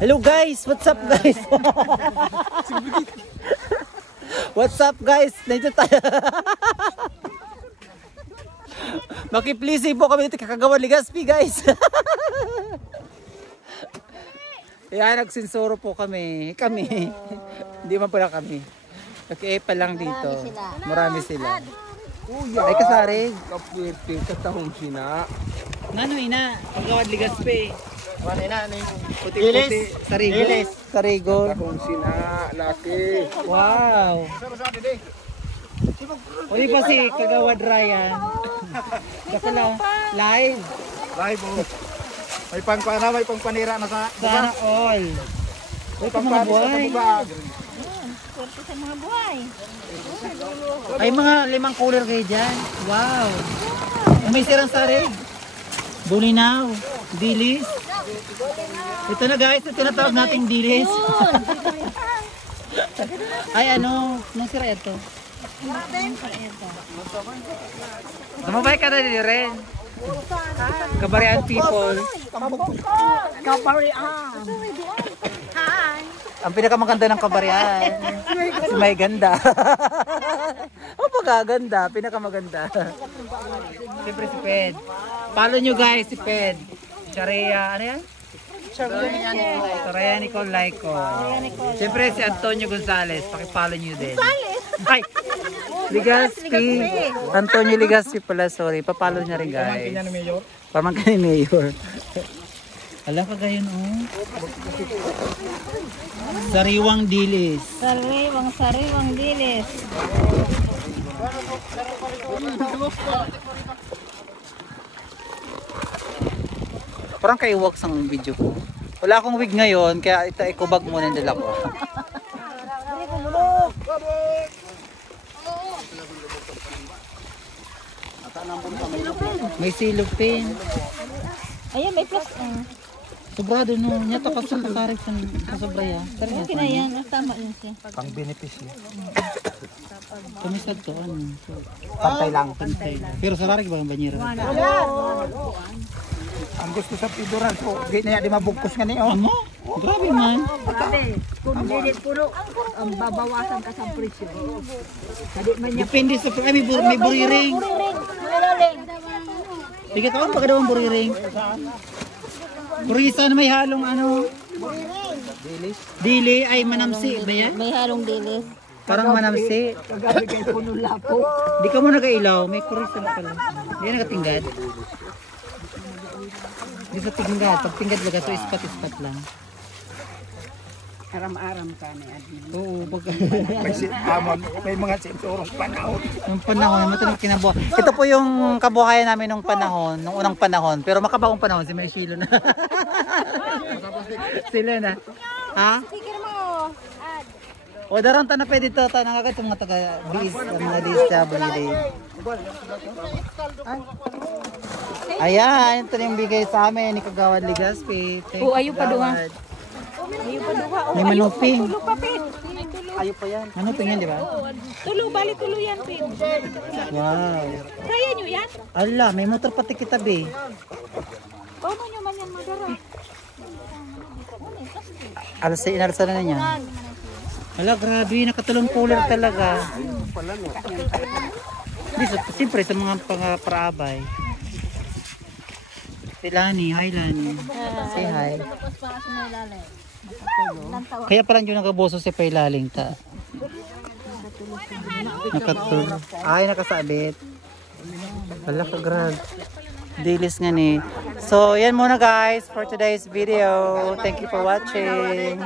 Hello guys, what's up guys? What's up guys? Nandito tayo. Makipleasing po kami dito Kagawad Legazpi guys. Yan, nagsinsuro po kami. Hindi man pala kami. Nag-epa lang dito. Marami sila. Ay kasari. Kapwerte sa tahong sina. Nano ina, Kagawad Legazpi. Ano ina, ano yung Puti-puti. Sarigol. Sarigol. tahong sina, laki. Wow. O di pa si Kagawad Ryan. Kasi lang, live. Live oh. May pangpanira na sa Sana all. Uy, mga buhay. Swerte sa mga buhay. Ay, mga 5 cooler kayo dyan. Wow. May sirang sarig. Bulinaw. Dilis. Ito na guys, ito tinatawag nating dilis. Ay, ano sira ito? Tumabay ka na din rin. Kabarian people. Kabarian. Hi. Ang pinakamaganda ng kabarian. Si may ganda. O pagkaganda, pinakamaganda. Siyempre si Ped. Follow nyo guys si Ped. Sharia, ano yan? Sharia Nicole Laico. Siyempre si Antonio Gonzales. Pakipollow nyo din. Ay! Legazpi. Antonio Legazpi pala, sorry. Papalo niya rin guys. Pamangkin ni Mayor. Alam ka gayon oh. Sariwang dilis. Sariwang dilis. Parang kay Wax ang video ko. Wala akong wig ngayon, kaya ito ikubag muna yung dala ko. May silupin. Ayun, may plus. Sobrado no. Nyata ka sa kasarig sa sobraya. Okay na yan. Tama yun siya. Pang benepisyo. Kumisad to. Ano? Pantay lang. Pantay. Pero sa larig ba ang banyera? Ang gusto sa piduran po, di na yan di mabugkos nga niyo. Ano? Grabe man. Kung hindi puro, ang babawasan ka sa presyo. Hindi man niya. Depende sa ay, may buriring. Bigat ako pag daw ang buriring. Burisa na may halong ano. Dili ay manamsi ba yan? May halong dilis. Parang manamsi. Kagabi kay puno lapo. Di ka mo nag-ailaw, may kurisa na pala. Di nakatingad. Di sa tingad, pag tingad baga to ispat lang. Aram-aram ka ni Admin. Oo, pag May mga sensorong panahon. yung panahon, matunog kinabuha. Ito po yung kabuhayan namin nung panahon, nung unang panahon. Pero makabagong panahon, si May Shilo na. Sila na. Ha? Sige mo. O daranta na pwede to, nangagat yung mga taga-BIS, mga DSWD. Ayan, ito yung bigay sa amin ni Kagawad Legazpi. Thank you, ayaw pa duha. Kagawad. Ayaw pa duha. May manuping. Tulo pa, Pin. May tulo. Ayaw pa yan. Manuping yan, di ba? Tulo, bali tulo yan, Pin. Wow. Kaya nyo yan? Ala, may motor pati kitab eh. Paano nyo man yan madara? Inalsa na niya. Ala, grabe, nakatulong cooler talaga. Siyempre, sa mga paraabay. Si Lani, hi Lani. Say hi. Kaya pala yung nakaboso si Pailaling ta. Nakatulong. Ay, nakasabit. Wala ka grab. Dilis nga ni. So, yan muna guys for today's video. Thank you for watching.